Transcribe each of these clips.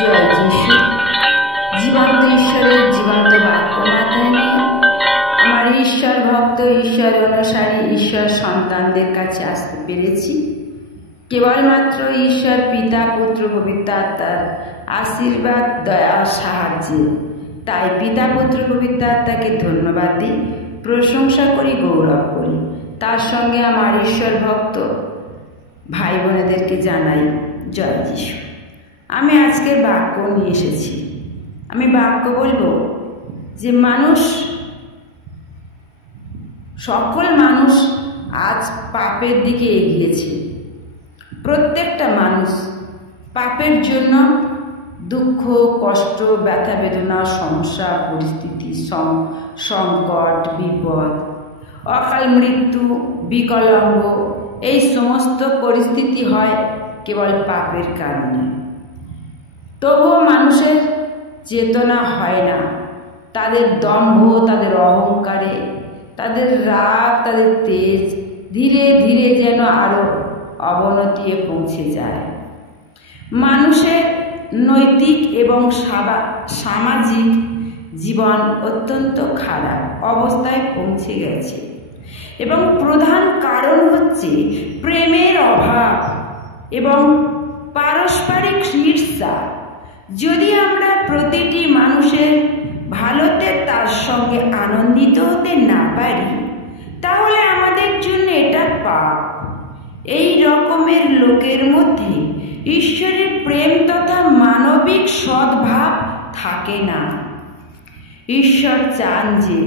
জয় যিশু। জীবন্ত ঈশ্বরের জীবন্ত বাক্য মাথায় নিয়ে আমার ঈশ্বর ভক্ত, ঈশ্বর অনুসারী, ঈশ্বর সন্তানদের কাছে আসতে পেরেছি কেবলমাত্র ঈশ্বর পিতা, পুত্র, পবিত্র আত্মার আশীর্বাদ, দয়া, সাহায্যে। তাই পিতা, পুত্র, পবিত্র আত্মাকে ধন্যবাদ দিই, প্রশংসা করি, গৌরব করি। তার সঙ্গে আমার ঈশ্বর ভক্ত ভাই বোনেদেরকে জানাই জয় যিশু। আমি আজকের বাক্য নিয়ে এসেছি। আমি বাক্য বলবো যে সকল মানুষ আজ পাপের দিকে এগিয়েছে। প্রত্যেকটা মানুষ পাপের জন্য দুঃখ, কষ্ট, ব্যথা, বেদনা, সমস্যা, পরিস্থিতি, সংকট, বিপদ, অকাল মৃত্যু, বিকলাঙ্গ, এই সমস্ত পরিস্থিতি হয় কেবল পাপের কারণে। তবুও মানুষের চেতনা হয় না। তাদের দম্ভ, তাদের অহংকারে, তাদের রাগ, তাদের তেজ ধীরে ধীরে যেন আরো অবনতিতে পৌঁছে যায়। মানুষের নৈতিক এবং সামাজিক জীবন অত্যন্ত খারাপ অবস্থায় পৌঁছে গেছে এবং প্রধান কারণ হচ্ছে প্রেমের অভাব এবং পারস্পরিক ঈর্ষা। যদি আমরা প্রতিটি মানুষের ভালোতে তার সঙ্গে আনন্দিত হতে না পারি, তাহলে আমাদের জন্য এটা পাপ। এই রকমের লোকের মধ্যে ঈশ্বরের প্রেম তথা মানবিক সদ্ভাব থাকে না। ঈশ্বর চান যে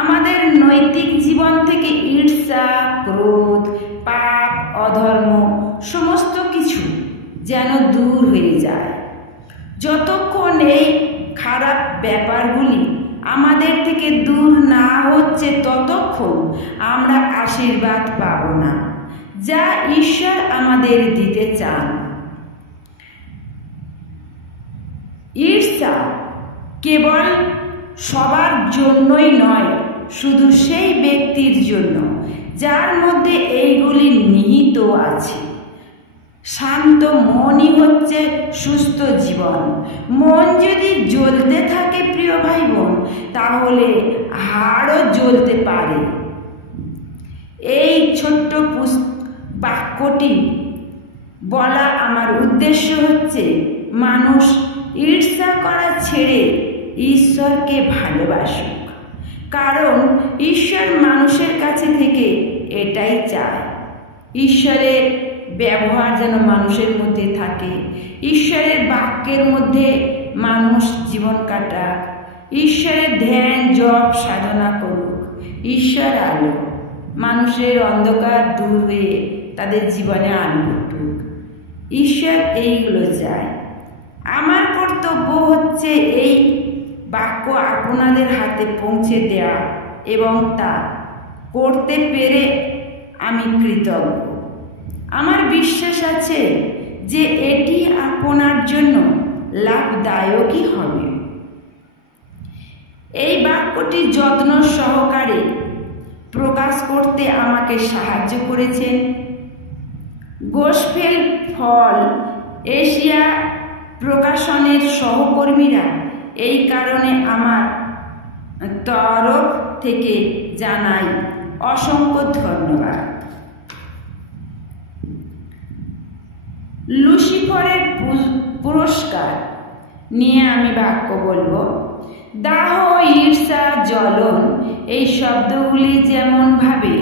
আমাদের নৈতিক জীবন থেকে ঈর্ষা, ক্রোধ, পাপ, অধর্ম সমস্ত কিছু যেন দূর হয়ে যায়। যতক্ষণ এই খারাপ ব্যাপারগুলি আমাদের থেকে দূর না হচ্ছে, ততক্ষণ আমরা আশীর্বাদ পাব না যা ঈশ্বর আমাদের দিতে চান। ঈর্ষা কেবল সবার জন্যই নয়, শুধু সেই ব্যক্তির জন্য যার মধ্যে এইগুলি নিহিত আছে। শান্ত মনই হচ্ছে সুস্থ জীবন। মন যদি জ্বলতে থাকে প্রিয় ভাই বোন, তাহলে হাড়ও জ্বলতে পারে। এই ছোট্ট বাক্যটি বলা আমার উদ্দেশ্য হচ্ছে মানুষ ঈর্ষা করা ছেড়ে ঈশ্বরকে ভালোবাসুক, কারণ ঈশ্বর মানুষের কাছে থেকে এটাই চায়। ঈশ্বরের ব্যবহার যেন মানুষের মধ্যে থাকে, ঈশ্বরের বাক্যের মধ্যে মানুষ জীবন কাটাক, ঈশ্বরের ধ্যান, জপ, সাধনা করুক। ঈশ্বর আলো, মানুষের অন্ধকার দূর হয়ে তাদের জীবনে আলো ফুটুক। ঈশ্বর এইগুলো চায়। আমার কর্তব্য হচ্ছে এই বাক্য আপনাদের হাতে পৌঁছে দেওয়া এবং তা করতে পেরে আমি কৃতজ্ঞ। আমার বিশ্বাস আছে যে এটি আপনার জন্য লাভদায়কই হবে। এই বাক্যটি যত্ন সহকারে প্রকাশ করতে আমাকে সাহায্য করেছেন গোস্পেল ফর এশিয়া প্রকাশনের সহকর্মীরা। এই কারণে আমার তরফ থেকে জানাই অসংখ্য ধন্যবাদ। লুসিফারের পুরস্কার নিয়ে আমি বাক্য বলবো। দাহ, ঈর্ষা, জ্বলন, এই শব্দগুলি যেমন ভাবে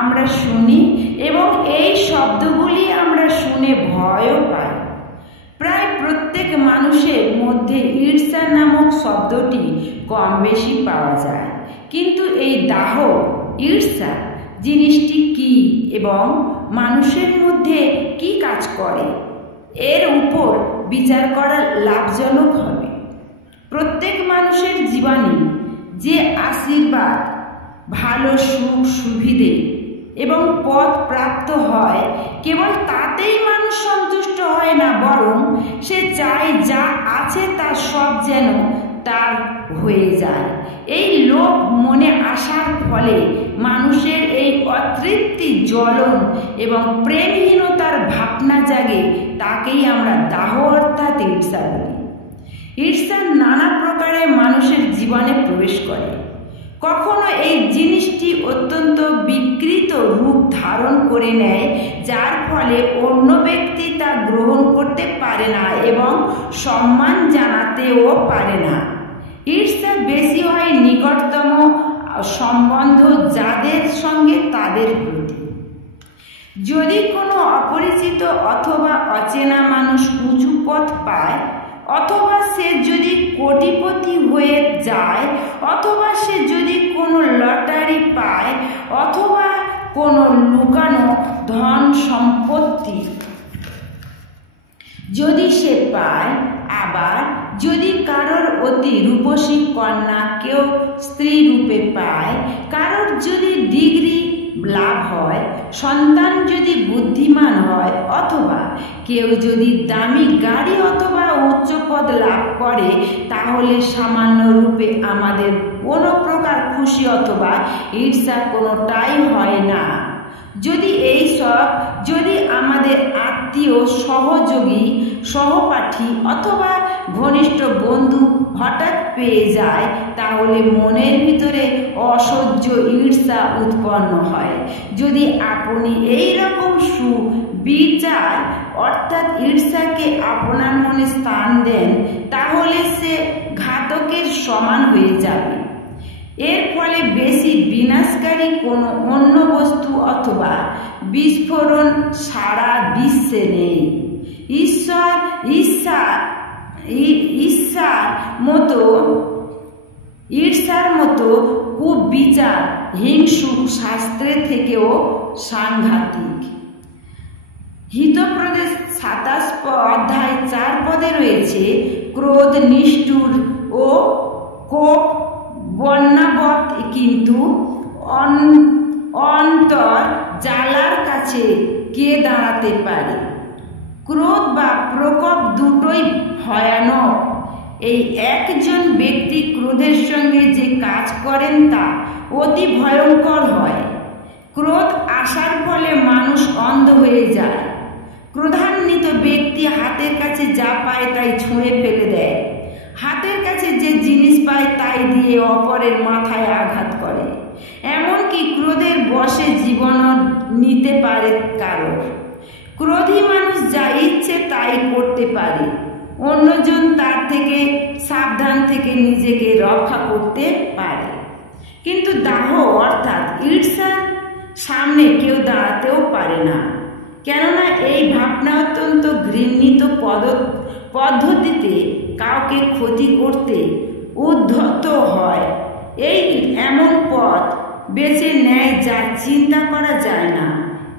আমরা শুনি এবং এই শব্দগুলি আমরা শুনে ভয়ও পাই। প্রায় প্রত্যেক মানুষের মধ্যে ঈর্ষা নামক শব্দটি কম বেশি পাওয়া যায়। কিন্তু এই দাহ, ঈর্ষা জিনিসটি কি এবং মানুষের মধ্যে কি কাজ করে, এর উপর বিচার করা লাভজনক হবে। প্রত্যেক মানুষের জীবনে যে আশীর্বাদ, ভালো সুখ, সুবিধে এবং পদ প্রাপ্ত হয়, কেবল তাতেই মানুষ সন্তুষ্ট হয় না, বরং সে চায় যা আছে তার সব যেন তার হয়ে যায়। এই লোভ মনে আসার ফলে মানুষের এই অতৃপ্তি, জ্বলন এবং প্রেমহীনতার ভাবনা জাগে। তাকেই আমরা দাহ অর্থাৎ ঈর্ষা বলি। ঈর্ষা নানা প্রকারে মানুষের জীবনে প্রবেশ করে। কখনো এই জিনিসটি অত্যন্ত বিকৃত রূপ ধারণ করে নেয়, যার ফলে অন্য ব্যক্তি তা গ্রহণ করতে পারে না এবং সম্মান জানাতেও পারে না। ঈর্ষা বেশি হয় নিকটতম সম্বন্ধ যাদের সঙ্গে তাদের প্রতি। যদি কোনো অপরিচিত অথবা অচেনা মানুষ উঁচু পদ পায়, অথবা সে যদি কোটিপতি হয়ে যায়, অথবা সে যদি কোনো লটারি পায়, অথবা কোনো লুকানো ধন সম্পত্তি যদি সে পায়, আবার যদি কারোর অতি রূপসী কন্যা কেউ স্ত্রী রূপে পায়, কারোর যদি ডিগ্রি লাভ হয়, সন্তান যদি বুদ্ধিমান হয়, অথবা কেউ যদি দামি গাড়ি অথবা উচ্চ পদ লাভ করে, তাহলে সামান্য রূপে আমাদের কোনো প্রকার খুশি অথবা ঈর্ষা কোনোটাই হয় না। যদি আমাদের আত্মীয়, সহযোগী, সহপাঠী অথবা ঘনিষ্ঠ বন্ধু হঠাৎ পেয়ে যায়, তাহলে মনের ভিতরে অসহ্য ঈর্ষা উৎপন্ন হয়। যদি আপনি এই রকম সুবিচার অর্থাৎ ঈর্ষাকে আপনার মনে স্থান দেন, তাহলে সে ঘাতকের সমান হয়ে যাবে। এর ফলে বেশি বিনাশকারী কোনো অন্য বস্তু অথবা বিস্ফোরণ সারা বিশ্বে নেই। ঈর্ষার মতো কুবিচার হিংসুক শাস্ত্রের থেকেও সাংঘাতিক। হিতোপদেশ 27 অধ্যায় 4 পদে রয়েছে, ক্রোধ নিষ্ঠুর ও কোপ বন্যাবৎ, কিন্তু অন্তর জ্বালার কাছে কে দাঁড়াতে পারে? ক্রোধ বা প্রকোপ দুটোই ভয়ানক। এই একজন ব্যক্তি ক্রোধের সঙ্গে যে কাজ করেন তা অতি ভয়ঙ্কর হয়। ক্রোধ আসার ফলে মানুষ অন্ধ হয়ে যায়। ক্রোধান্বিত ব্যক্তি হাতের কাছে যা পায় তাই ছুঁড়ে ফেলে দেয়। হাতের কাছে যে জিনিস পায় তাই দিয়ে অপরের মাথায় আঘাত করে। এমনকি ক্রোধের বশে জীবনও নিতে পারে কারোর। ক্রোধী মানুষ যা ইচ্ছে তাই করতে পারে। অন্যজন তার থেকে সাবধান থেকে নিজেকে রক্ষা করতে পারে, কিন্তু দাহ অর্থাৎ ঈর্ষার সামনে কেউ দাঁড়াতেও পারে না। কেননা এই ভাবনা অত্যন্ত ঘৃণিত পদ্ধতিতে কাউকে ক্ষতি করতে উদ্ধত হয়। এমন পথ বেছে নেয় যা চিন্তা করা যায় না।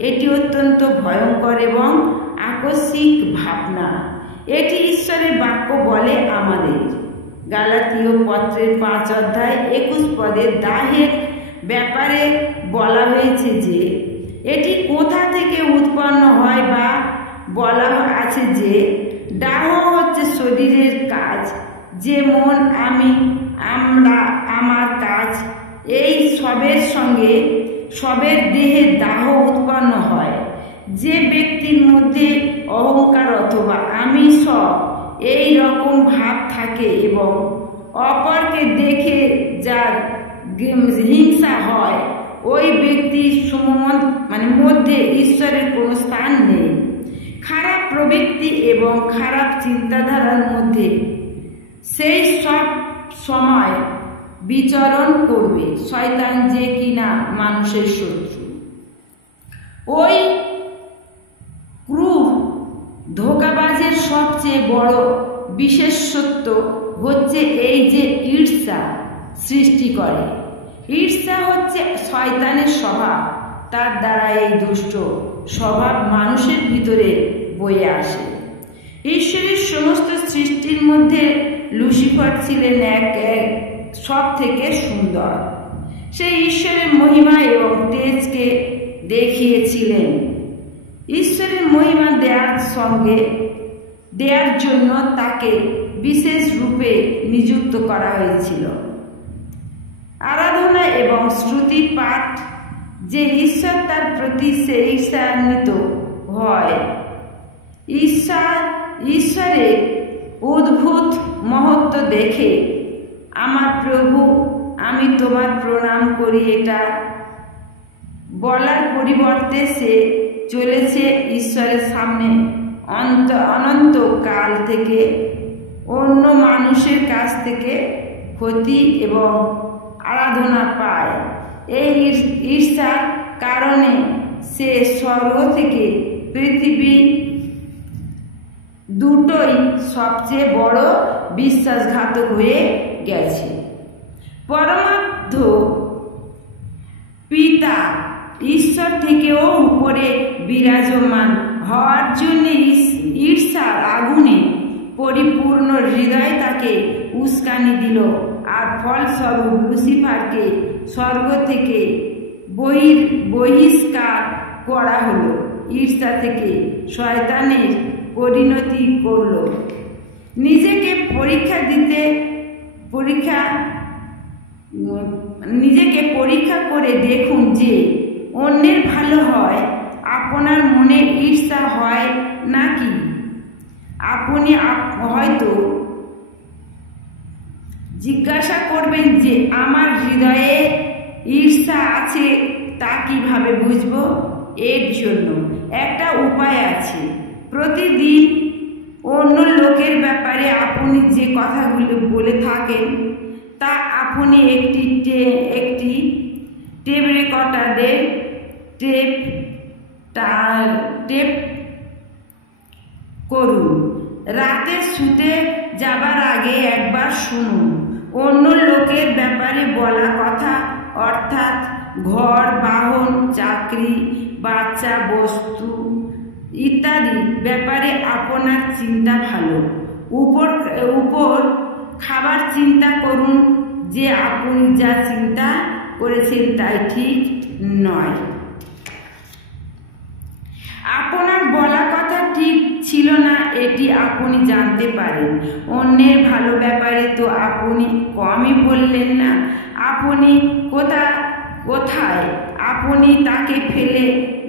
এটি অত্যন্ত ভয়ঙ্কর এবং আকস্মিক ভাবনা। এটি ঈশ্বরের বাক্য বলে আমাদের। গালাতীয় পত্রের 5 অধ্যায় 21 পদে দাহের ব্যাপারে বলা হয়েছে যে এটি কোথা থেকে উৎপন্ন হয়, বা বলা আছে যে দাহ হচ্ছে শরীরের কাজ, যেমন আমার কাজ, এই সবের সঙ্গে সবের দেহে দাহ উৎপন্ন হয়। যে ব্যক্তির মধ্যে অহংকার অথবা আমি সব এই রকম ভাব থাকে এবং অপরকে দেখে যার হিংসা হয়, ওই ব্যক্তির মধ্যে ঈশ্বরের কোনো স্থান নেই। খারাপ প্রবৃত্তি এবং খারাপ চিন্তাধারার মধ্যে সেই সব সময় বিচরণ করবে শয়তান, যে কিনা মানুষের শত্রু। ওই ক্রূর ধোঁকাবাজের সবচেয়ে বড় বিশেষত্ব হচ্ছে এই যে ঈর্ষা সৃষ্টি করে। ঈর্ষা হচ্ছে শয়তানের স্বভাব। তার দ্বারা এই দুষ্ট স্বভাব মানুষের ভিতরে বয়ে আসে। ঈশ্বরের সমস্ত সৃষ্টির মধ্যে লুসিফার ছিলেন সব থেকে সুন্দর। সে ঈশ্বরের মহিমা এবং তেজকে দেখিয়েছিলেন। ঈশ্বরের মহিমা দেওয়ার জন্য তাকে বিশেষ রূপে নিযুক্ত করা হয়েছিল। আরাধনা এবং শ্রুতি পাঠ যে ঈশ্বর তার প্রতি সে ঈর্ষান্বিত হয়। ঈশ্বরের অদ্ভুত মহত্ব দেখে, আমার প্রভু, আমি তোমার প্রণাম করি, এটা বলার পরিবর্তে সে চলেছে ঈশ্বরের সামনে অনন্ত কাল থেকে অন্য মানুষের কাছ থেকে ক্ষতি এবং আরাধনা পায়। এই ঈর্ষার কারণে সে স্বর্গ থেকে পৃথিবী দুটোই সবচেয়ে বড় বিশ্বাসঘাতক হয়ে গেছে। পরমার্থ পিতা ঈশ্বর থেকেও উপরে বিরাজমান হওয়ার জন্য ঈর্ষার আগুনে পরিপূর্ণ হৃদয় তাকে উস্কানি দিল, আর ফলস্বরূপ লুসিফারকে স্বর্গ থেকে বহিষ্কার করা হলো। ঈর্ষা থেকে শয়তানের পরিণতি করল। নিজেকে পরীক্ষা করে দেখুন যে অন্যের ভালো হয়, আপনার মনে ঈর্ষা হয় নাকি? আপনি হয়তো জিজ্ঞাসা করবেন যে আমার হৃদয়ে ঈর্ষা আছে, তা কিভাবে বুঝব? এর জন্য একটা উপায় আছে। প্রতিদিন অন্য লোকের ব্যাপারে আপনি যে কথাগুলো বলে থাকেন তা আপনি একটি টেপ রেকর্ডারে টেপ করুন। রাতে শুতে যাবার আগে একবার শুনুন অন্য লোকের ব্যাপারে বলা কথা, অর্থাৎ ঘর, বাহন, চাকরি, বাচ্চা, বস্তু ইত্যাদি ব্যাপারে আপনার চিন্তা ভালো। উপর খাবার চিন্তা করুন যে আপনি যা চিন্তা করেছেন তাই ঠিক নয়। আপনার বলা কথা ঠিক ছিল না, এটি আপনি জানতে পারেন। অন্যের ভালো ব্যাপারে তো আপনি কমই বললেন না। আপনি কোথায় আপনি তাকে ফেলে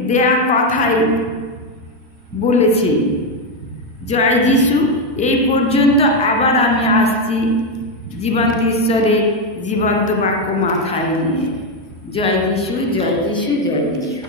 দেয়া কথাই বলেছেন। জয় যিশু। এই পর্যন্ত আবার আমি আসছি জীবন্ত ঈশ্বরের জীবন্ত বাক্য মাথায় নিয়ে। জয় যিশু, জয় যিশু, জয় যিশু।